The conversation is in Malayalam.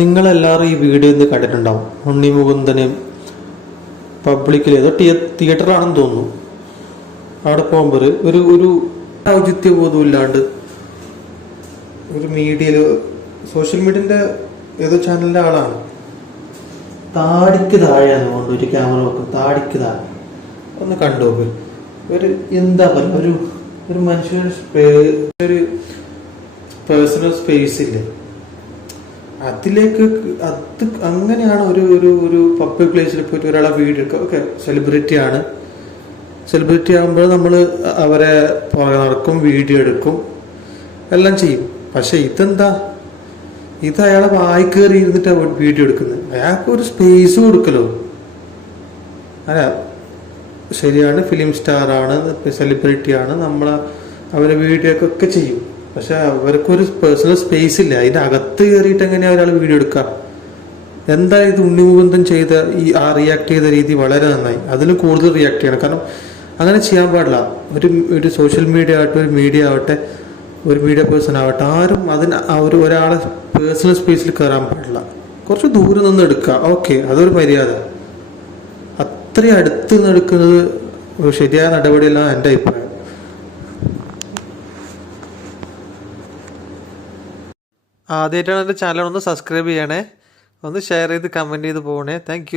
നിങ്ങളെല്ലാവരും ഈ വീഡിയോ ഒന്ന് കണ്ടിട്ടുണ്ടാവും. ഉണ്ണി മുകുന്ദനെയും പബ്ലിക്കിൽ ഏതോ തിയേറ്ററാണെന്ന് തോന്നുന്നു. അവിടെ പോകുമ്പോൾ ഒരു ഒരു ഔചിത്യബോധവും ഇല്ലാണ്ട് ഒരു മീഡിയയിൽ സോഷ്യൽ മീഡിയൻ്റെ ഏതോ ചാനലിൻ്റെ ആളാണ് താടിക്ക് താഴെയാണ് കൊണ്ട് ഒരു ക്യാമറ വെക്കും. താടിക്ക് താഴെ ഒന്ന് കണ്ടു നോക്ക്. ഒരു എന്താ പറയുക, ഒരു മനുഷ്യന് ഒരു പേഴ്സണൽ സ്പേസ് ഇല്ലേ, അതിലേക്ക് അത് അങ്ങനെയാണ് ഒരു ഒരു ഒരു പബ്ലിക് പ്ലേസിൽ പോയിട്ട് ഒരാളെ വീഡിയോ എടുക്കുക. ഓക്കെ, സെലിബ്രിറ്റി ആകുമ്പോൾ നമ്മൾ അവരെ പുറകെ നടക്കും, വീഡിയോ എടുക്കും, എല്ലാം ചെയ്യും. പക്ഷെ ഇതെന്താ, ഇത് അയാളെ വായി കയറി ഇരുന്നിട്ടാണ് വീഡിയോ എടുക്കുന്നത്. അയാൾക്ക് ഒരു സ്പേസ് കൊടുക്കലോ. അല്ല, ശരിയാണ്, ഫിലിം സ്റ്റാറാണ്, സെലിബ്രിറ്റിയാണ്, അവരെ വീഡിയോ ഒക്കെ ചെയ്യും. പക്ഷെ അവർക്കൊരു പേഴ്സണൽ സ്പേസ് ഇല്ല. അതിൻ്റെ അകത്ത് കയറിയിട്ട് എങ്ങനെയാണ് ഒരാൾ വീഡിയോ എടുക്കുക? എന്താ ഇത് ഉണ്ണി മുകുന്ദൻ ചെയ്ത റിയാക്ട് ചെയ്ത രീതി വളരെ നന്നായി. അതിലും കൂടുതൽ റിയാക്ട് ചെയ്യണം. കാരണം അങ്ങനെ ചെയ്യാൻ പാടില്ല. ഒരു സോഷ്യൽ മീഡിയ ആവട്ടെ, ഒരു മീഡിയ ആവട്ടെ, ഒരു മീഡിയ പേഴ്സൺ ആവട്ടെ, ആരും ഒരാളെ പേഴ്സണൽ സ്പേസിൽ കയറാൻ പാടില്ല. കുറച്ച് ദൂരെ നിന്ന് എടുക്കുക, ഓക്കെ, അതൊരു മര്യാദ. അത്രയും അടുത്ത് നിന്ന് എടുക്കുന്നത് ശരിയായ നടപടിയല്ല എൻ്റെ അഭിപ്രായം. ആദ്യമായിട്ടാണ് എൻ്റെ ചാനൽ, ഒന്ന് സബ്സ്ക്രൈബ് ചെയ്യണേ, ഒന്ന് ഷെയർ ചെയ്ത് കമൻറ്റ് ചെയ്ത് പോകണേ. താങ്ക്